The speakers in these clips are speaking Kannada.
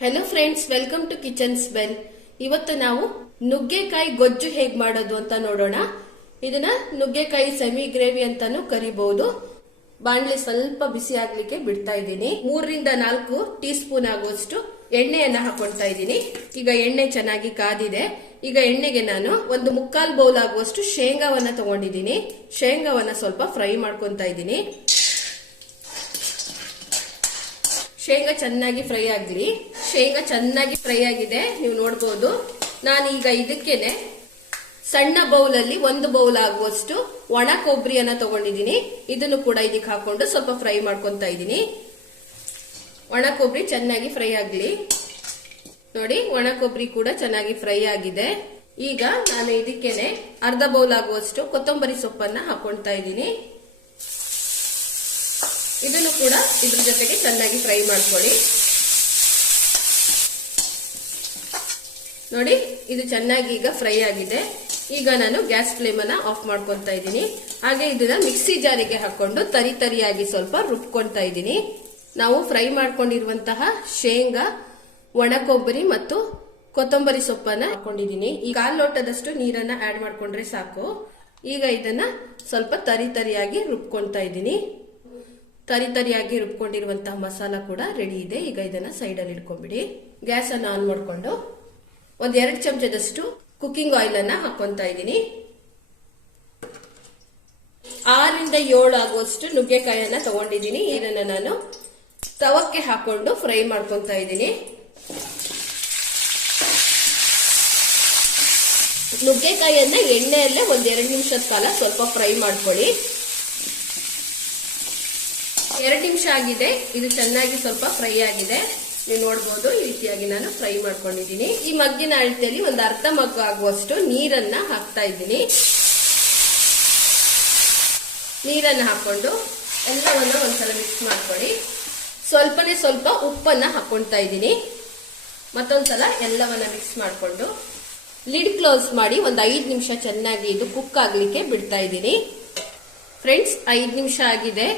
Hello friends, welcome to Kitchen Smell. ಇವತ್ತು ನಾವು ನುಗ್ಗೆಕಾಯಿ ಗೊಜ್ಜು ಹೇಗ್ ಮಾಡೋದು ಅಂತ ನೋಡೋಣ. ಇದನ್ನ ನುಗ್ಗೆಕಾಯಿ ಸೆಮಿ ಗ್ರೇವಿ ಅಂತಾನು ಕರಿಬಹುದು. ಬಾಣ್ಲಿ ಸ್ವಲ್ಪ ಬಿಸಿ ಆಗ್ಲಿಕ್ಕೆ ಬಿಡ್ತಾ ಇದ್ದೀನಿ. 3 ರಿಂದ 4 ಟೀ ಸ್ಪೂನ್ ಆಗುವಷ್ಟು ಎಣ್ಣೆಯನ್ನ ಹಾಕೊಳ್ತಾ ಇದ್ದೀನಿ. ಈಗ ಎಣ್ಣೆ ಚೆನ್ನಾಗಿ ಕಾದಿದೆ. ಈಗ ಎಣ್ಣೆಗೆ ನಾನು 1/4 ಬೌಲ್ ಆಗುವಷ್ಟು ಶೇಂಗಾವನ್ನ ತಗೊಂಡಿದ್ದೀನಿ. ಶೇಂಗಾವನ್ನ ಸ್ವಲ್ಪ ಫ್ರೈ ಮಾಡ್ಕೊಂತಾ ಇದ್ದೀನಿ. ಶೇಂಗಾ ಚೆನ್ನಾಗಿ ಫ್ರೈ ಆಗಲಿ. ಶೇಂಗಾ ಚೆನ್ನಾಗಿ ಫ್ರೈ ಆಗಿದೆ, ನೀವು ನೋಡಬಹುದು. ನಾನೀಗ ಇದಕ್ಕೇನೆ ಸಣ್ಣ ಬೌಲ್ ಅಲ್ಲಿ 1 ಬೌಲ್ ಆಗುವಷ್ಟು ಒಣ ಕೊಬ್ಬರಿಯನ್ನ ತಗೊಂಡಿದ್ದೀನಿ. ಇದನ್ನು ಕೂಡ ಇದಕ್ಕೆ ಹಾಕೊಂಡು ಸ್ವಲ್ಪ ಫ್ರೈ ಮಾಡ್ಕೊಂತಾ ಇದ್ದೀನಿ. ಒಣ ಕೊಬ್ಬರಿ ಚೆನ್ನಾಗಿ ಫ್ರೈ ಆಗಲಿ. ನೋಡಿ, ಒಣ ಕೊಬ್ಬರಿ ಕೂಡ ಚೆನ್ನಾಗಿ ಫ್ರೈ ಆಗಿದೆ. ಈಗ ನಾನು ಇದಕ್ಕೇನೆ ಅರ್ಧ ಬೌಲ್ ಆಗುವಷ್ಟು ಕೊತ್ತಂಬರಿ ಸೊಪ್ಪನ್ನ ಹಾಕೊಳ್ತಾ ಇದ್ದೀನಿ. ಇದನ್ನು ಕೂಡ ಇದ್ರ ಜೊತೆಗೆ ಚೆನ್ನಾಗಿ ಫ್ರೈ ಮಾಡ್ಕೊಳ್ಳಿ. ನೋಡಿ, ಇದು ಚೆನ್ನಾಗಿ ಈಗ ಫ್ರೈ ಆಗಿದೆ. ಈಗ ನಾನು ಗ್ಯಾಸ್ ಫ್ಲೇಮ್ ಅನ್ನ ಆಫ್ ಮಾಡ್ಕೊಂತಾ ಇದ್ದೀನಿ. ಹಾಗೆ ಇದನ್ನ ಮಿಕ್ಸಿ ಜಾರಿಗೆ ಹಾಕೊಂಡು ತರಿಯಾಗಿ ಸ್ವಲ್ಪ ರುಬ್ಕೊಂತಾ ಇದ್ದೀನಿ. ನಾವು ಫ್ರೈ ಮಾಡ್ಕೊಂಡಿರುವಂತಹ ಶೇಂಗಾ, ಒಣ ಕೊಬ್ಬರಿ ಮತ್ತು ಕೊತ್ತಂಬರಿ ಸೊಪ್ಪನ್ನ ಹಾಕೊಂಡಿದ್ದೀನಿ. ಈ 1/4 ಲೋಟದಷ್ಟು ನೀರನ್ನ ಆಡ್ ಮಾಡ್ಕೊಂಡ್ರೆ ಸಾಕು. ಈಗ ಇದನ್ನ ಸ್ವಲ್ಪ ತರಿಯಾಗಿ ರುಬ್ಕೊಂತಾ ಇದ್ದೀನಿ. ತರಿಯಾಗಿ ರುಬ್ಕೊಂಡಿರುವಂತಹ ಮಸಾಲ ಕೂಡ ರೆಡಿ ಇದೆ. ಈಗ ಇದನ್ನ ಸೈಡ್ ಅಲ್ಲಿ ಇಟ್ಕೊಂಡ್ಬಿಡಿ. ಗ್ಯಾಸ್ ಅನ್ನು ಆನ್ ಮಾಡ್ಕೊಂಡು 2 ಚಮಚದಷ್ಟು ಕುಕಿಂಗ್ ಆಯಿಲ್ ಅನ್ನ ಹಾಕೊಂತಾ ಇದ್ದೀನಿ. 6 ರಿಂದ 7 ಆಗುವಷ್ಟು ನುಗ್ಗೆಕಾಯನ್ನ ತಗೊಂಡಿದ್ದೀನಿ. ಇದನ್ನ ನಾನು ತವಕ್ಕೆ ಹಾಕೊಂಡು ಫ್ರೈ ಮಾಡ್ಕೊಂತಾ ಇದ್ದೀನಿ. ನುಗ್ಗೆಕಾಯನ್ನ ಎಣ್ಣೆಯಲ್ಲೇ 1-2 ನಿಮಿಷದ ಕಾಲ ಸ್ವಲ್ಪ ಫ್ರೈ ಮಾಡ್ಕೊಳ್ಳಿ. 2 ನಿಮಿಷ ಆಗಿದೆ. ಇದು ಚೆನ್ನಾಗಿ ಸ್ವಲ್ಪ ಫ್ರೈ ಆಗಿದೆ. ನೀವು ನೋಡಬಹುದು, ಈ ರೀತಿಯಾಗಿ ನಾನು ಫ್ರೈ ಮಾಡ್ಕೊಂಡಿದ್ದೀನಿ. ಈ ಮಗ್ಗಿನ ಅಳತೆಯಲ್ಲಿ 1/2 ಮಗ್ಗು ಆಗುವಷ್ಟು ನೀರನ್ನ ಹಾಕ್ತಾ ಇದ್ದೀನಿ. ನೀರನ್ನ ಹಾಕೊಂಡು ಎಲ್ಲವನ್ನ ಒಂದ್ಸಲ ಮಿಕ್ಸ್ ಮಾಡ್ಕೊಳ್ಳಿ. ಸ್ವಲ್ಪ ಉಪ್ಪನ್ನ ಹಾಕೊಳ್ತಾ ಇದ್ದೀನಿ. ಮತ್ತೊಂದ್ಸಲ ಎಲ್ಲವನ್ನ ಮಿಕ್ಸ್ ಮಾಡ್ಕೊಂಡು ಲಿಡ್ ಕ್ಲೋಸ್ ಮಾಡಿ 5 ನಿಮಿಷ ಚೆನ್ನಾಗಿ ಇದು ಕುಕ್ ಆಗ್ಲಿಕ್ಕೆ ಬಿಡ್ತಾ ಇದ್ದೀನಿ. ಫ್ರೆಂಡ್ಸ್, 5 ನಿಮಿಷ ಆಗಿದೆ.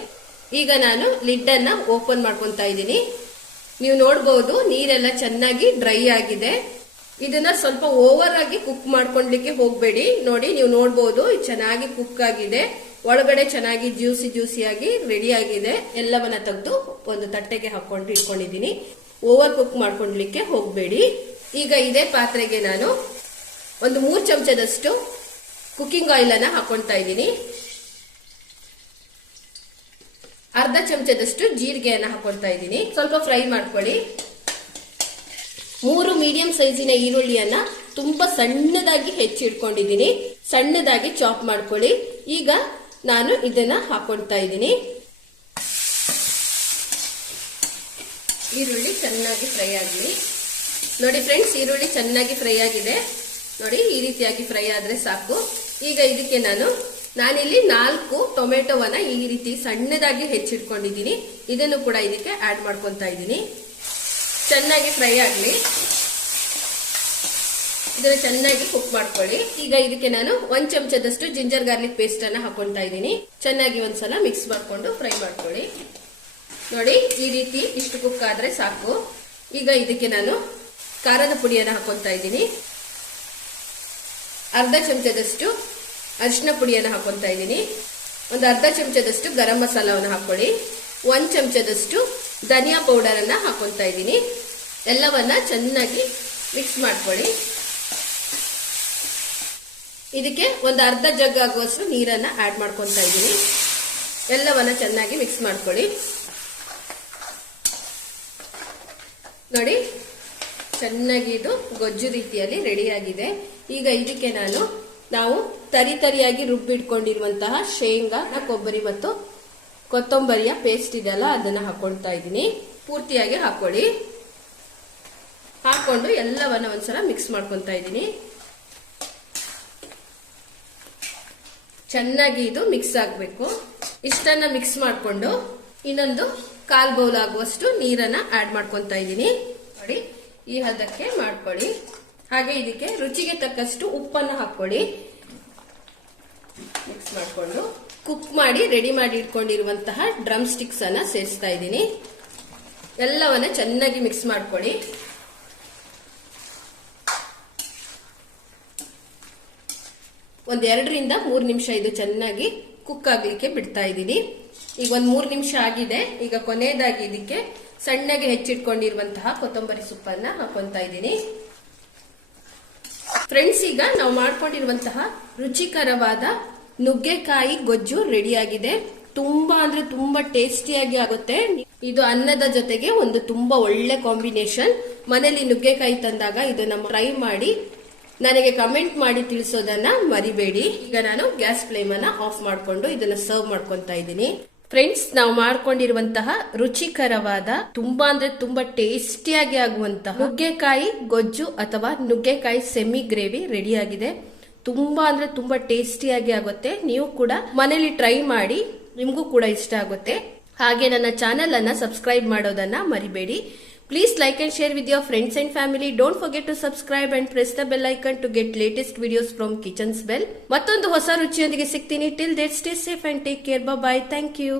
ಈಗ ನಾನು ಲಿಡ್ ಅನ್ನ ಓಪನ್ ಮಾಡ್ಕೊಂತಾ ಇದ್ದೀನಿ. ನೀವು ನೋಡಬಹುದು, ನೀರೆಲ್ಲ ಚೆನ್ನಾಗಿ ಡ್ರೈ ಆಗಿದೆ. ಇದನ್ನ ಸ್ವಲ್ಪ ಓವರ್ ಆಗಿ ಕುಕ್ ಮಾಡ್ಕೊಂಡ್ಲಿಕ್ಕೆ ಹೋಗ್ಬೇಡಿ. ನೋಡಿ, ನೀವು ನೋಡಬಹುದು, ಚೆನ್ನಾಗಿ ಕುಕ್ ಆಗಿದೆ. ಒಳಗಡೆ ಚೆನ್ನಾಗಿ ಜ್ಯೂಸಿಯಾಗಿ ರೆಡಿ ಆಗಿದೆ. ಎಲ್ಲವನ್ನ ತೆಗೆದು ಒಂದು ತಟ್ಟೆಗೆ ಹಾಕೊಂಡು ಇಟ್ಕೊಂಡಿದ್ದೀನಿ. ಓವರ್ ಕುಕ್ ಮಾಡ್ಕೊಂಡ್ಲಿಕ್ಕೆ ಹೋಗ್ಬೇಡಿ. ಈಗ ಇದೇ ಪಾತ್ರೆಗೆ ನಾನು 3 ಚಮಚದಷ್ಟು ಕುಕಿಂಗ್ ಆಯಿಲ್ ಅನ್ನ ಹಾಕೊಳ್ತಾ ಇದ್ದೀನಿ. ಅರ್ಧ ಚಮಚದಷ್ಟು ಜೀರಿಗೆಯನ್ನ ಹಾಕೊಳ್ತಾ ಇದ್ದೀನಿ. ಸ್ವಲ್ಪ ಫ್ರೈ ಮಾಡ್ಕೊಳ್ಳಿ. 3 ಮೀಡಿಯಂ ಸೈಜಿನ ಈರುಳ್ಳಿಯನ್ನ ತುಂಬಾ ಸಣ್ಣದಾಗಿ ಹೆಚ್ಚಿಟ್ಕೊಂಡಿದ್ದೀನಿ. ಸಣ್ಣದಾಗಿ ಚಾಪ್ ಮಾಡ್ಕೊಳ್ಳಿ. ಈಗ ನಾನು ಇದನ್ನ ಹಾಕೊಳ್ತಾ ಇದ್ದೀನಿ. ಈರುಳ್ಳಿ ಚೆನ್ನಾಗಿ ಫ್ರೈ ಆಗಲಿ. ನೋಡಿ ಫ್ರೆಂಡ್ಸ್, ಈರುಳ್ಳಿ ಚೆನ್ನಾಗಿ ಫ್ರೈ ಆಗಿದೆ. ನೋಡಿ, ಈ ರೀತಿಯಾಗಿ ಫ್ರೈ ಆದ್ರೆ ಸಾಕು. ಈಗ ಇದಕ್ಕೆ ನಾನಿಲ್ಲಿ 4 ಟೊಮೆಟೊವನ್ನ ಈ ರೀತಿ ಸಣ್ಣದಾಗಿ ಹೆಚ್ಚಿಟ್ಕೊಂಡಿದ್ದೀನಿ. ಇದನ್ನು ಕೂಡ ಇದಕ್ಕೆ ಆಡ್ ಮಾಡ್ಕೊಂತಾ ಇದ್ದೀನಿ. ಚೆನ್ನಾಗಿ ಫ್ರೈ ಆಗಲಿ. ಇದನ್ನ ಚೆನ್ನಾಗಿ ಕುಕ್ ಮಾಡ್ಕೊಳ್ಳಿ. ಈಗ ಇದಕ್ಕೆ ನಾನು 1 ಚಮಚದಷ್ಟು ಜಿಂಜರ್ ಗಾರ್ಲಿಕ್ ಪೇಸ್ಟ್ ಅನ್ನ ಹಾಕೊಳ್ತಾ ಇದ್ದೀನಿ. ಚೆನ್ನಾಗಿ ಒಂದ್ಸಲ ಮಿಕ್ಸ್ ಮಾಡ್ಕೊಂಡು ಫ್ರೈ ಮಾಡ್ಕೊಳ್ಳಿ. ನೋಡಿ, ಈ ರೀತಿ ಇಷ್ಟು ಕುಕ್ ಆದ್ರೆ ಸಾಕು. ಈಗ ಇದಕ್ಕೆ ನಾನು ಖಾರದ ಪುಡಿಯನ್ನ ಹಾಕೊಳ್ತಾ ಇದ್ದೀನಿ. ಅರ್ಧ ಚಮಚದಷ್ಟು ಅರಿಶಿನ ಪುಡಿಯನ್ನು ಹಾಕೊಳ್ತಾ ಇದ್ದೀನಿ. ಅರ್ಧ ಚಮಚದಷ್ಟು ಗರಂ ಮಸಾಲವನ್ನು ಹಾಕೊಳ್ಳಿ. 1 ಚಮಚದಷ್ಟು ಧನಿಯಾ ಪೌಡರ್ ಅನ್ನ ಹಾಕೊಳ್ತಾ ಇದ್ದೀನಿ. ಎಲ್ಲವನ್ನ ಚೆನ್ನಾಗಿ ಮಿಕ್ಸ್ ಮಾಡ್ಕೊಳ್ಳಿ. ಇದಕ್ಕೆ ಅರ್ಧ ಜಗ್ ಆಗುವಷ್ಟು ನೀರನ್ನ ಆಡ್ ಮಾಡ್ಕೊಳ್ತಾ ಇದ್ದೀನಿ. ಎಲ್ಲವನ್ನ ಚೆನ್ನಾಗಿ ಮಿಕ್ಸ್ ಮಾಡ್ಕೊಳ್ಳಿ. ನೋಡಿ, ಚೆನ್ನಾಗಿ ಇದು ಗೊಜ್ಜು ರೀತಿಯಲ್ಲಿ ರೆಡಿ ಆಗಿದೆ. ಈಗ ಇದಕ್ಕೆ ನಾವು ತರಿಯಾಗಿ ರುಬ್ಬಿಟ್ಕೊಂಡಿರುವಂತಹ ಶೇಂಗಾ, ಕೊಬ್ಬರಿ ಮತ್ತು ಕೊತ್ತಂಬರಿಯ ಪೇಸ್ಟ್ ಇದೆಲ್ಲ ಅದನ್ನ ಹಾಕೊಳ್ತಾ ಇದ್ದೀನಿ. ಪೂರ್ತಿಯಾಗಿ ಹಾಕೊಳ್ಳಿ. ಹಾಕೊಂಡು ಎಲ್ಲವನ್ನ ಒಂದ್ಸಲ ಮಿಕ್ಸ್ ಮಾಡ್ಕೊತಾ ಇದ್ದೀನಿ. ಚೆನ್ನಾಗಿ ಇದು ಮಿಕ್ಸ್ ಆಗ್ಬೇಕು. ಇಷ್ಟನ್ನ ಮಿಕ್ಸ್ ಮಾಡ್ಕೊಂಡು ಇನ್ನೊಂದು 1/4 ಬೌಲ್ ಆಗುವಷ್ಟು ನೀರನ್ನ ಆಡ್ ಮಾಡ್ಕೊತಾ ಇದ್ದೀನಿ. ನೋಡಿ, ಈ ಹದಕ್ಕೆ ಮಾಡ್ಕೊಳ್ಳಿ. ಹಾಗೆ ಇದಕ್ಕೆ ರುಚಿಗೆ ತಕ್ಕಷ್ಟು ಉಪ್ಪನ್ನ ಹಾಕೊಳ್ಳಿ. ಮಿಕ್ಸ್ ಮಾಡ್ಕೊಂಡು ಕುಕ್ ಮಾಡಿ ರೆಡಿ ಮಾಡಿ ಇಟ್ಕೊಂಡಿರುವಂತಹ ಡ್ರಮ್ ಸ್ಟಿಕ್ಸ್ ಅನ್ನ ಸೇರಿಸ್ತಾ ಇದ್ದೀನಿ. ಎಲ್ಲವನ್ನ ಚೆನ್ನಾಗಿ ಮಿಕ್ಸ್ ಮಾಡ್ಕೊಳ್ಳಿ. ಒಂದ್ 2ರಿಂದ 3 ನಿಮಿಷ ಇದು ಚೆನ್ನಾಗಿ ಕುಕ್ ಆಗ್ಲಿಕ್ಕೆ ಬಿಡ್ತಾ ಇದ್ದೀನಿ. ಈಗ ಒಂದ್ 3 ನಿಮಿಷ ಆಗಿದೆ. ಈಗ ಕೊನೆಯದಾಗಿ ಇದಕ್ಕೆ ಸಣ್ಣಗೆ ಹೆಚ್ಚಿಟ್ಕೊಂಡಿರುವಂತಹ ಕೊತ್ತಂಬರಿ ಸೊಪ್ಪನ್ನ ಹಾಕೊಂತಾ ಇದ್ದೀನಿ. ಫ್ರೆಂಡ್ಸ್, ಈಗ ನಾವು ಮಾಡ್ಕೊಂಡಿರುವಂತಹ ರುಚಿಕರವಾದ ನುಗ್ಗೆಕಾಯಿ ಗೊಜ್ಜು ರೆಡಿ ಆಗಿದೆ. ತುಂಬಾ ಅಂದ್ರೆ ತುಂಬಾ ಟೇಸ್ಟಿಯಾಗಿ ಆಗುತ್ತೆ. ಇದು ಅನ್ನದ ಜೊತೆಗೆ ಒಂದು ತುಂಬಾ ಒಳ್ಳೆ ಕಾಂಬಿನೇಷನ್. ಮನೇಲಿ ನುಗ್ಗೆಕಾಯಿ ತಂದಾಗ ಇದನ್ನ ಟ್ರೈ ಮಾಡಿ ನನಗೆ ಕಮೆಂಟ್ ಮಾಡಿ ತಿಳಿಸೋದನ್ನ ಮರಿಬೇಡಿ. ಈಗ ನಾನು ಗ್ಯಾಸ್ ಫ್ಲೇಮ್ ಅನ್ನ ಆಫ್ ಮಾಡ್ಕೊಂಡು ಇದನ್ನ ಸರ್ವ್ ಮಾಡ್ಕೊಂತಾ ಇದ್ದೀನಿ. ಫ್ರೆಂಡ್ಸ್, ನಾವು ಮಾಡ್ಕೊಂಡಿರುವಂತಹ ರುಚಿಕರವಾದ ತುಂಬಾ ಅಂದ್ರೆ ತುಂಬಾ ಟೇಸ್ಟಿಯಾಗಿ ಆಗುವಂತಹ ನುಗ್ಗೆಕಾಯಿ ಗೊಜ್ಜು ಅಥವಾ ನುಗ್ಗೆಕಾಯಿ ಸೆಮಿ ಗ್ರೇವಿ ರೆಡಿ ಆಗಿದೆ. ತುಂಬಾ ಅಂದ್ರೆ ತುಂಬಾ ಟೇಸ್ಟಿಯಾಗಿ ಆಗುತ್ತೆ. ನೀವು ಕೂಡ ಮನೇಲಿ ಟ್ರೈ ಮಾಡಿ, ನಿಮಗೂ ಕೂಡ ಇಷ್ಟ ಆಗುತ್ತೆ. ಹಾಗೆ ನನ್ನ ಚಾನೆಲ್ ಅನ್ನ ಸಬ್ಸ್ಕ್ರೈಬ್ ಮಾಡೋದನ್ನ ಮರಿಬೇಡಿ. Please like and share with your friends and family. Don't forget to subscribe and press the bell icon to get latest videos from Kitchen's Bell. ಮತ್ತೊಂದು ಹೊಸ ರುಚಿಯೊಂದಿಗೆ ಸಿಗ್ತೀನಿ. Till then stay safe and take care. Bye. Thank you.